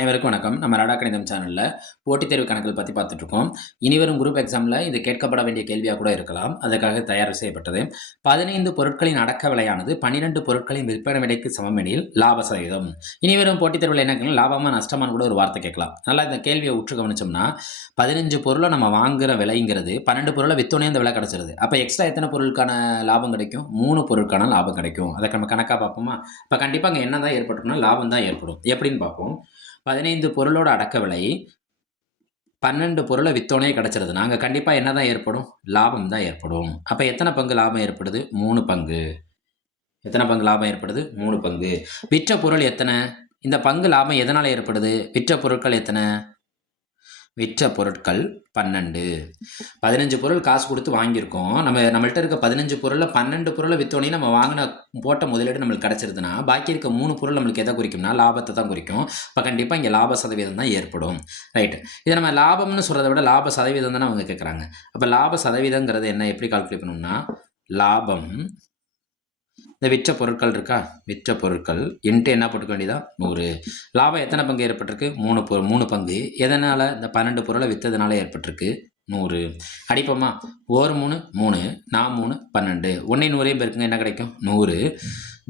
அனைவருக்கும் வணக்கம். நம்ம ராடா கணிதம் சேனல்ல போட்டித் தேர்வு கணக்குகள் பத்தி பார்த்துட்டு இருக்கோம். இனிவரும் குரூப் எக்ஸாம்ல இது கேட்கப்பட வேண்டிய கேள்வியா கூட இருக்கலாம். அதற்காக தயார் செய்யப்பட்டது. 15 பொருட்களின் அடக்க விலையானது 12 பொருட்களின் விற்பனை விலைக்கு சமம் எனில் லாப சதவீதம். இனிவரும் போட்டித் தேர்வுல என்ன கேட்கலாம், லாபமா நஷ்டமான்னு கூட ஒரு வார்த்தை கேட்கலாம். நல்லா இந்த கேள்வியை உற்று கவனிச்சோம்னா 15 பொருளை நம்ம வாங்குற விலைங்கிறது 12 பொருளை வித்தோனே அந்த விலை கிடைச்சிருது. அப்ப எக்ஸ்ட்ரா எத்தனை பொருளுக்கான லாபம் கிடைக்கும்? 3 பொருட்கான லாபம் கிடைக்கும். அதை நம்ம கணக்கா பார்ப்போமா? இப்ப கண்டிப்பா அங்க என்னதான் ஏற்பட்டும்னா லாபம் தான் ஏற்படும். எப்படின்னு பார்ப்போம். 15 பொருளோட அடக்க விலை 12 பொருளை வித்தோனே கிடைச்சிருது. நாங்க கண்டிப்பா என்னதான் ஏற்படும்? லாபம் தான் ஏற்படும். அப்ப எத்தனை பங்கு லாபம் ஏற்படுது? 3 பங்கு. எத்தனை பங்கு லாபம் ஏற்படுது? 3 பங்கு. விற்ற பொருள் எத்தனை? இந்த பங்கு லாபம் எதனால ஏற்படுது? விற்ற பொருட்கள் எத்தனை? விற்ற பொருட்கள் 12. 15 பொருள் காசு கொடுத்து வாங்கியிருக்கோம். நம்மள்ட்ட இருக்க 15 பொருள்ல 12 பொருளை வித்தோனே நம்ம போட்ட முதலீடு நம்மளுக்கு கிடைச்சிருதுன்னா, பாக்கி இருக்க 3 பொருள் நம்மளுக்கு எதை குறிக்கும்னா லாபத்தை தான் குறிக்கும். அப்ப கண்டிப்பா இங்க லாப சதவீதம் தான் ஏற்படும். ரைட். இதை நம்ம லாபம்னு சொல்றதை விட லாப சதவீதம் தானே அவங்க கேட்குறாங்க. அப்ப லாப சதவீதங்கிறது என்ன, எப்படி கால்குலேட் பண்ணணும்னா, லாபம் இந்த விற்ற பொருட்கள் இருக்கா, விற்ற பொருட்கள் இன்ட்டு என்ன போட்டுக்க வேண்டியதா 100. லாபம் எத்தனை பங்கு ஏற்பட்டிருக்கு? 3 பங்கு. எதனால்? இந்த 12 பொருளை விற்றதுனால ஏற்பட்டிருக்கு 100. அடிப்போமா? 1 3 3, 4 3 12. 1 100 பேருக்குங்க என்ன கிடைக்கும்? 100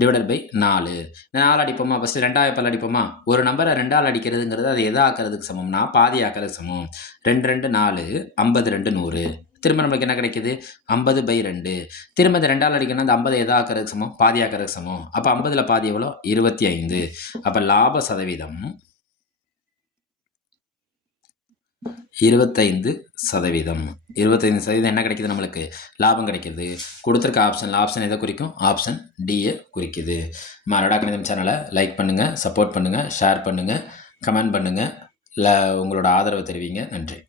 டிவைடட் பை 4. இந்த 4 அடிப்போமா? ஃபஸ்ட்டு 2ஆல் பல் அடிப்போமா? ஒரு நம்பரை 2ஆல் அடிக்கிறதுங்கிறது அது எதை ஆக்கிறதுக்கு சமம்னா பாதி ஆக்கிறதுக்கு சமம். 2 2 4, 50 2 100. திரும்ப நம்மளுக்கு என்ன கிடைக்குது? 50/2. திரும்ப இந்த 2ஆல் அடிக்கணும், அந்த 50 எதா ஆக்கிறதுக்கு சமம்? பாதி ஆக்கிறதுக்கு சமம். அப்போ 50ல் பாதி எவ்வளோ? 25. அப்போ லாப சதவீதம் 25%. 25% என்ன கிடைக்குது நம்மளுக்கு? லாபம் கிடைக்குது. கொடுத்துருக்க ஆப்ஷன் எதை குறிக்கும்? ஆப்ஷன் டியை குறிக்குது. ராடா கணிதம் சேனலை லைக் பண்ணுங்கள், சப்போர்ட் பண்ணுங்கள், ஷேர் பண்ணுங்கள், கமெண்ட் பண்ணுங்கள், இல்லை உங்களோட ஆதரவை தெரிவிங்க. நன்றி.